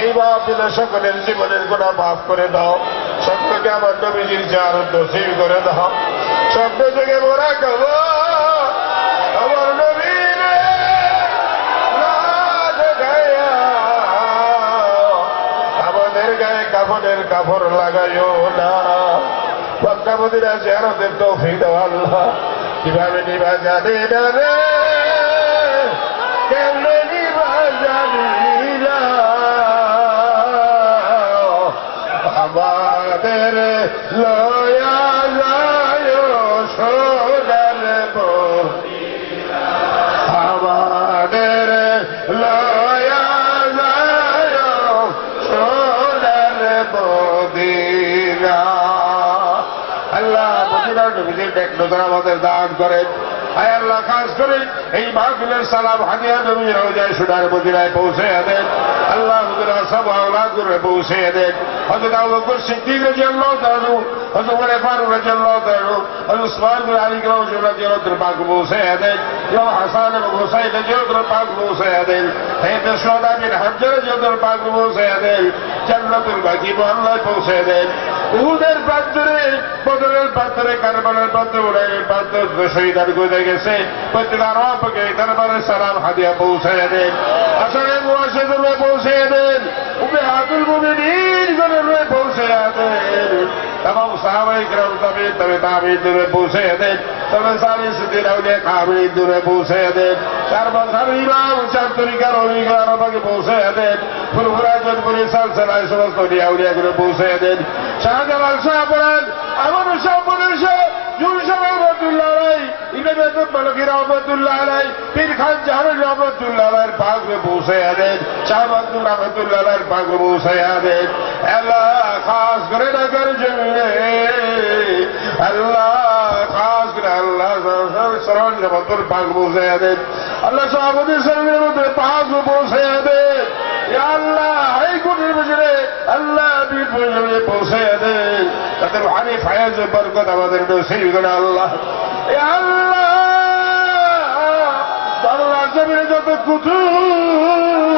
এই মাহফিলে সকলের জীবনের গুনাহ মাফ করে দাও। সকলকে আমার নবীজির জিয়ারত নসিব করে দাও। সব থেকে মোরা কব আমার নবীর লাজ গায়া আমাদের গায়ে কাফনের কাপড় লাগাইও না। মক্কা মদিনা জিয়ারতের তৌফিক দাও আল্লাহ। কিভাবে নিবা জানি না রে, কেমনে নিবা জানি না, আমাদের লয়া যায় সোনার মদিনা, আমাদের লয়া যায় সোনার মদিনা। আল্লাহ মদিনার নবীজির নেক নজর আমাদের দান করেন। আয় আল্লাহ খাস করে এই মাহফিলের সালাম হাদিয়া নবী রওজায় সোনার মদিনায় পৌঁছে দেন। আল্লাহ হুজুর সব আওলাদ করে পৌঁছে দেন। হযরত আবু বকর সিদ্দিক রাদিয়াল্লাহু তাআলা, হযরত ওমর ফারুক রাদিয়াল্লাহু তাআলা, হযরত উসমান বিন আলী রাদিয়াল্লাহু পাক পৌঁছে দেন। ইমাম হাসান এবং হুসাইন রাদিয়াল্লাহু পাক পৌঁছে দেন। হযরত শুহাদা বিন হামজা রাদিয়াল্লাহু পাক পৌঁছে দেন। জান্নাতুল বাকি মহল্লায় পৌঁছে দেন। উহুদের প্রান্তরে, বদরের প্রান্তরে, কারবালার প্রান্তরে, উরাইনের প্রান্তরে শহীদান করে গেছে। প্রত্যেক আরবকে দরবারে সালাম হাদিয়া পৌঁছে দেন। আসলে মুআশিদুরে পৌঁছে দেন। উম্মাহাতুল মুমিনিন গণে পৌঁছে দেন। तमाम साहबाए किराम ताबीईन दूरे पहुंचे दें। तमाम सारी सिद्दीक़ औलिया कामिलीन दूरे पहुंचे दें। चार मज़हब इमाम चार तरीक़ार औलिया के पहुंचे दें। फुरफुरा जदपुरी सिलसिलाए समस्त औलिया के पहुंचे दें। शाहजालाल शाह परान, अमर शाह परान शाह, जुल शाह रहमतुल्लाह अलैह, इमाम अहमद मलकी रहमतुल्लाह अलैह, पीर खान जहान रहमतुल्लाह अलैह पाक में पहुंचे दें। शाह मंसूर रहमतुल्लाह अलैह पाक में पहुंचे दें। अल्लाह खास करे ना कर अल्लाह खास कर अल्लाह सरवन रहमतुल पाक पहुंचे दें। अल्लाह साहबुद्दीन सरवन रहमतुल पाक में पहुंचे दें। या अल्लाह हाई कुटिर बजरे अल्लाह भी पहुंचे दें। তাদের হানি ফায়াজ বরকত আমাদের নসিব করে আল্লাহ। ইয়া আল্লাহ বাংলা জমিনে যত কুতুব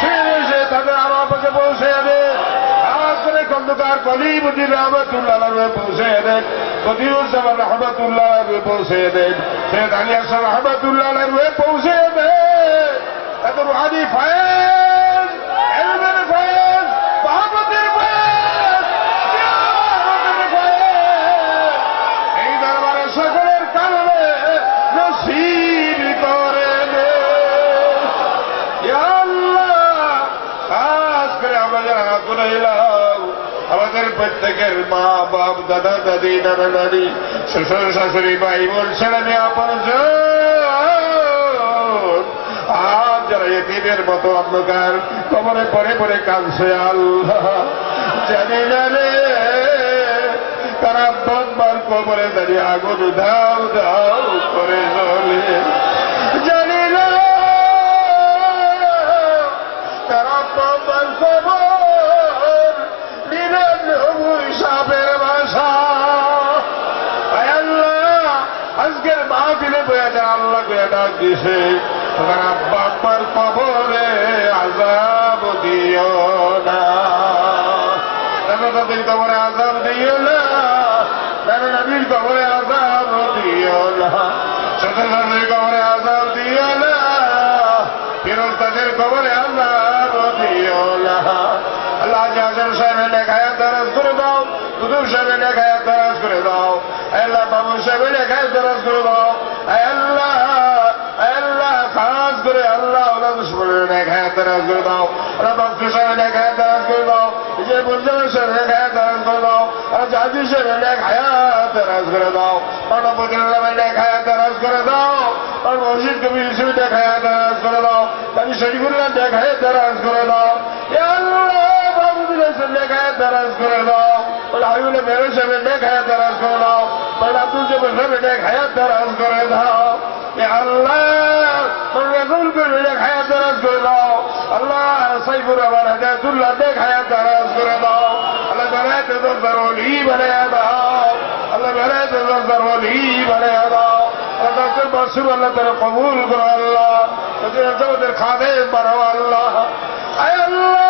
সে তাদের আরবাকে পৌঁছে দেন। আওয়াজ করে খন্দকার কলিমুদ্দিন রহমতুল্লাহ আলাইহি পৌঁছে দেন। বদিউজ্জামান রহমতুল্লাহ আলাইহি পৌঁছে দেন। সৈয়দ আলী হাসান রহমতুল্লাহ আলাইহি পৌঁছে দেন। তাদের হানি ফায়াজ, ইলমের ফায়াজ, মহব্বতের ফায়াজ সকলের কারণে নসিব করে দে। ইয়া আল্লাহ খাস করে আমাদের হাত রইলাম আমাদের প্রত্যেকের মা বাপ দাদা দাদি নানা নানি শ্বশুর শাশুড়ি ভাই বোন ছেলে মেয়ে আপনজন আর যারা এতিমের মতো অন্ধকার কবরে পরে পরে কাঁদছে আল্লাহ জানি না রে তারা বারবার কবরে দাঁড়িয়ে আগুন দাও দাও করে জ্বলে জানি না তারা বারবার কবর নিরানব্বই সাপের বাসা। আল্লাহ আজকের মাহফিলে বয়া যায় আল্লাহ বয়া ডাক দিছে তারা বারবার কবরে আযাব দিও না, তাদের কবরে আযাব দিও না, নবীর কবরে আযাব দিও না, সদরদের কবরে আযাব দিও না, ফেরেশতাদের কবরে আযাব দিও না। আল্লাহ আজম সাহেবের লেখায় দরজ করে দাও, কুতুব সাহেবের লেখায় দরজ করে দাও, আল্লাহ বাবু সাহেবের লেখায় দরজ করে দাও। আল্লাহ আল্লাহ খাস করে আল্লাহ ওনাদের লেখায় দরজ করে দাও, আল্লাহ বাবু সাহেবের লেখায় দরজ করে দাও, যে বুঝার সাহেবের লেখায় দরজ করে দাও, জাজি সাহেবের লেখায় দরজ করে দাও, মানবুদ্দিন আলমের লেখায় দরজ করে দাও, আর মসজিদ কবির হিসেবে লেখায় দরজ করে দাও, তাই শরীফুল্লাহ লেখায় দরজ করে দাও। আল্লাহ বাবুদ্দিন লেখায় দরজ করে দাও, হাবিবুল্লাহ মেহর সাহেবের লেখায় দরজ করে দাও, মৌলা আব্দুল জব্বার সাহেবের নেক হায়াত দারাজ করে দাও। ইয়া আল্লাহ মৌলা রাসূলকে নেক হায়াত দারাজ করে দাও। আল্লাহ সাইফুর রহমান হেদায়েতুল্লাহ নেক হায়াত দারাজ করে দাও। আল্লাহ বেলায়েতে দরবার ওলি বানায়া দাও। আল্লাহ বেলায়েতে দরবার ওলি বানায়া দাও। আল্লাহ ডক্টর মাসুম আল্লাহ তারা কবুল করো আল্লাহ। আমাদের খাদেম বানাও আল্লাহ। আয় আল্লাহ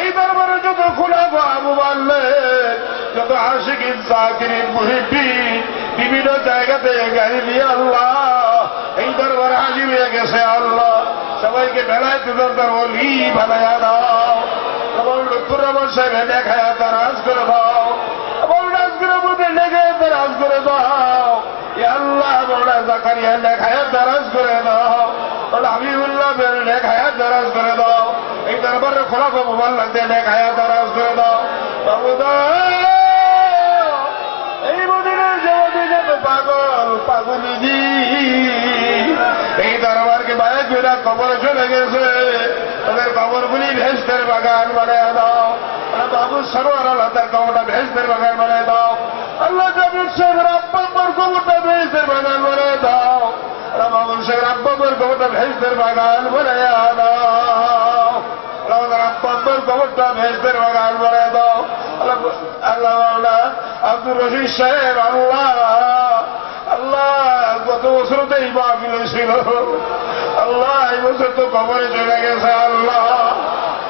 এই দরবারে যত খুলাফা মুবাল্লিগ, যত আশিকিন জাকিরিন মুহিব্বিন বিভিন্ন জায়গাতে গাড়ি নিয়ে আল্লাহ এই দরবারে হাজির হয়ে গেছে আল্লাহ। সবাইকে বেলায়েতে দরবার ওলি বানায়া দাও। আমার লুৎফুর রহমান সাহেবের নেক হায়াত দারাজ করে দাও। আমার রাজগুলোর মধ্যে নেক হায়াত দারাজ করে দাও। ইয়া আল্লাহ মৌলা জাকারিয়া নেক হায়াত দারাজ করে দাও। মৌলা হাবিবুল্লাহ বের নেক হায়াত দারাজ করে দাও। এই দরবারে খোলাফা মুবাল্লিগদের নেক হায়াত দারাজ করে দাও। বাবুদা এই মদিনার জগতে যত পাগল পাগলিজি এই দরবারকে বায়ে ফেরা কবরে চলে গেছে, তাদের কবরগুলি ভেস্তের বাগান বানায় দাও। বাবু সরোয়ার আল্লাহ তার কবরটা ভেস্তের বাগান বানায় দাও। আল্লাহ জাবির সাহেবের আব্বাম্বর কবরটা ভেস্তের বাগান বানায় দাও। মামুন সাহেবের আব্বাম্বর কবরটা ভেস্তের বাগান বানায় দাও। আল্লাহ আব্বাম্বর কবরটা ভেস্তের বাগান বানায় দাও। আল্লাহ আল্লাহ আব্দুর রশিদ সাহেব আল্লাহ আল্লাহ গত বছরতে এই মাহফিল ছিল আল্লাহ, এই বছর তো কবরে চলে গেছে আল্লাহ,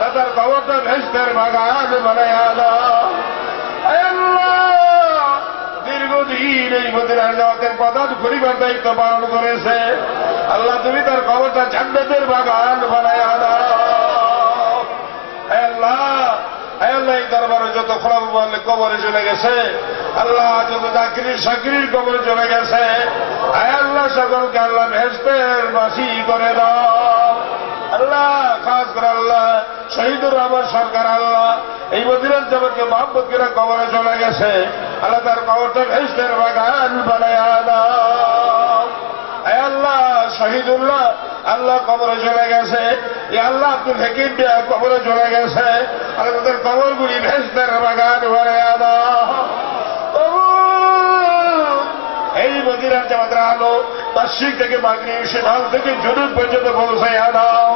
তাদের কবরটা ভেস্তের বাগান বানায়া দাও। আল্লাহ দীর্ঘদিন এই মদিনার জামাতের প্রধান পরিবার দায়িত্ব পালন করেছে আল্লাহ, তুমি তার কবরটা জান্নাতের বাগান বানায়া দাও। আল্লাহ আল্লাহ এই দরবারে যত খোলাফা মুবাল্লিগ কবরে চলে গেছে আল্লাহ, যত জাকির শাকির কবরে চলে গেছে আল্লাহ সকলকে আল্লাহ ভেস্তের বাসী করে দাও। আল্লাহ খাস করে আল্লাহ শহীদুর রহমান সরকার আল্লাহ এই মদিনার জামাতকে মোহাম্মদ কিরা কবরে চলে গেছে আল্লাহ, তার কবরটা ভেস্তের বাগান বানায়া দাও। আল্লাহ শহীদুল্লাহ আল্লাহ কবরে চলে গেছে, আল্লাহ আব্দুল হাকিম কবরে চলে গেছে আল্লাহ, তাদের কবরগুলি ভেস্তের বাগান বানায়া দাও। এই মদিনার জামাতের আলো পশ্চিম থেকে মাগরিব শিমাল থেকে জুনুব পর্যন্ত পৌঁছাইয়া দাও।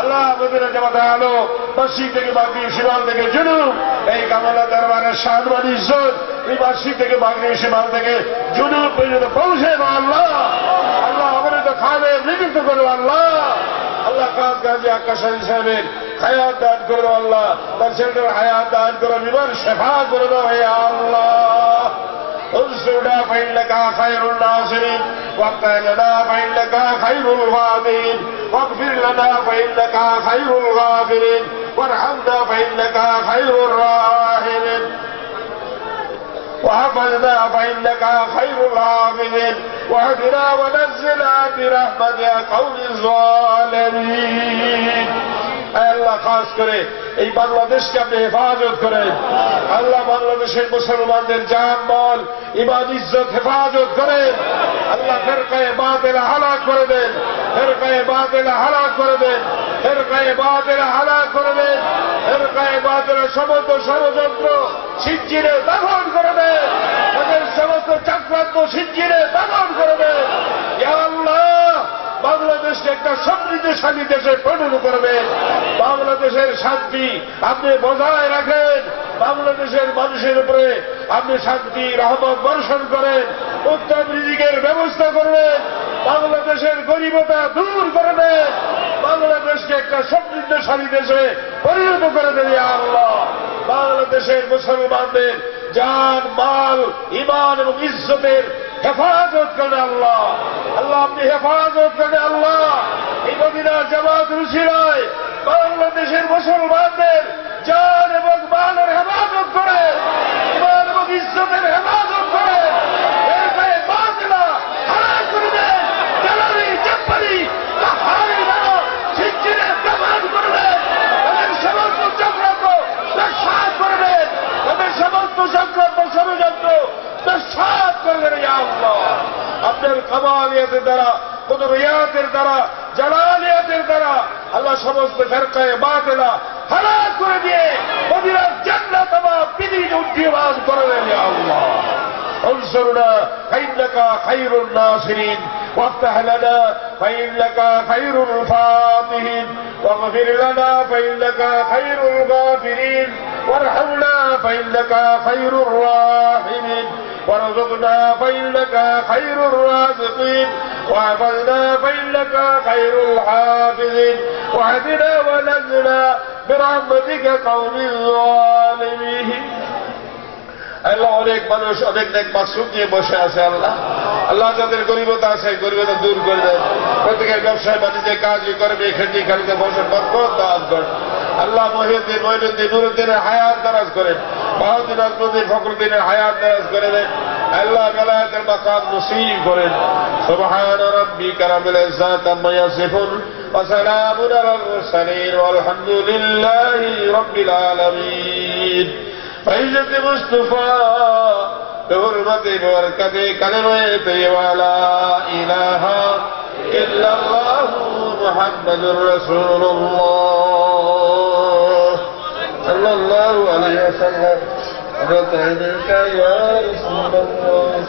আল্লাহ মদিনার জামাতের আলো পশ্চিম থেকে মাগরিব শিমাল থেকে জুনুব এই কামালা দরবারের শান ইজ্জত এই পশ্চিম থেকে মাগরিব শিমাল থেকে জুনুব পর্যন্ত পৌঁছে দাও আল্লাহ। আল্লাহ আমাদের তো খাবে নিযুক্ত করো আল্লাহ। আল্লাহ কাজ গাজী আক্কাস আলী সাহেবের হায়াত দান করো আল্লাহ, তার ছেলেটার হায়াত দান করো, বিমান শেফা করে দাও হে আল্লাহ। انصرنا فإنك خير الناصرين واغفر لنا فإنك خير الغافرين واغفر لنا فإنك خير الغافرين وارحمنا فإنك خير الراحمين وحفظنا فإنك خير الحافظين واهدنا ونزلنا برحمتك قوم الظالمين। আল্লাহ খাস করে এই বাংলাদেশকে আপনি হেফাজত করেন আল্লাহ, বাংলাদেশের মুসলমানদের জান মাল ইমান ইজ্জত হেফাজত করেন আল্লাহ, ফিরকায়ে বাতিল হালাক করে দেন, ফিরকায়ে বাতিল হালাক করে দেন, ফিরকায়ে বাতিল হালাক করে দেন, ফিরকায়ে বাতিলের সমস্ত ষড়যন্ত্র সিজ্জিরে দাফন করে দেন, তাদের সমস্ত চক্রান্ত সিজ্জিরে দাফন করে দেন। ইয়া আল্লাহ বাংলাদেশকে একটা সমৃদ্ধশালী দেশে পরিণত করবেন, বাংলাদেশের শান্তি আপনি বজায় রাখেন, বাংলাদেশের মানুষের উপরে আপনি শান্তি রহমত বর্ষণ করেন, উত্তম রিজিকের ব্যবস্থা করবেন, বাংলাদেশের গরিবতা দূর করবেন, বাংলাদেশকে একটা সমৃদ্ধশালী দেশে পরিণত করে দেন ইয়া আল্লাহ। বাংলাদেশের মুসলমানদের জান মাল ইমান এবং ইজ্জতের হেফাজত করেন আল্লাহ। আল্লাহ আপনি হেফাজত করেন আল্লাহ। এই মদিনার জামাত রুশিরায় বাংলাদেশের মুসলমানদের জান এবং মালের হেফাজত করে, ইমান এবং ইজ্জতের হেফাজত করে, হারাজ করে দেন, জালালি জব্বারি তাহারি দ্বারা সিজ্জিরে দাফন করে দেন, তাদের সমস্ত চক্রান্ত নস্যাৎ করে দেন, তাদের সমস্ত চক্রান্ত ষড়যন্ত্র নস্যাৎ করে দেন ইয়া আল্লাহ। আপনার কামালিয়াতের দ্বারা কুদরিয়াতের দ্বারা জালালিয়াতের দ্বারা আল্লাহ সমস্ত ফিরকায়ে বাতিলা হালাক করে দিয়ে মদিনার জান্নাত আমার পৃথিবীতে উজ্জীবন করে দেন ইয়া আল্লাহ। انصرنا فإنك خير الناصرين وافتح لنا فإنك خير الفاتحين واغفر لنا فإنك خير الغافرين وارحمنا فإنك خير الراحمين وارزقنا فإنك خير الرازقين واحفظنا فإنك خير الحافظين واهدنا ونجنا برحمتك قوم الظالمين আল্লাহ অনেক মানুষ অনেক নেক মাকসুদ নিয়ে বসে আছে আল্লাহ আল্লাহ যাদের গরিবতা আছে গরিবতা দূর করে দেন প্রত্যেকের ব্যবসায় বাণিজ্যে কাজই করবে খেতি খালিতে বসে বরকত দান করেন আল্লাহ মহিউদ্দিন মঈনুদ্দিন নুরুদ্দিনের হায়াত দারাজ করেন বাহাউদ্দিন আজমুদ্দিন ফখরুদ্দিনের হায়াত দারাজ করে দেন আল্লাহ বেলায়েতের মাকাম নসিব করেন সুবহান রাব্বিকা রাব্বিল ইজ্জাতি আম্মা ইয়াসিফুন ওয়া সালামুন আলাল মুরসালিন ওয়ালহামদুলিল্লাহি রাব্বিল আলামিন فعزة مصطفى بحرمة بركة كلمة طيبة لا إله إلا الله محمد رسول الله صلى الله عليه وسلم رضيناك يا رسول الله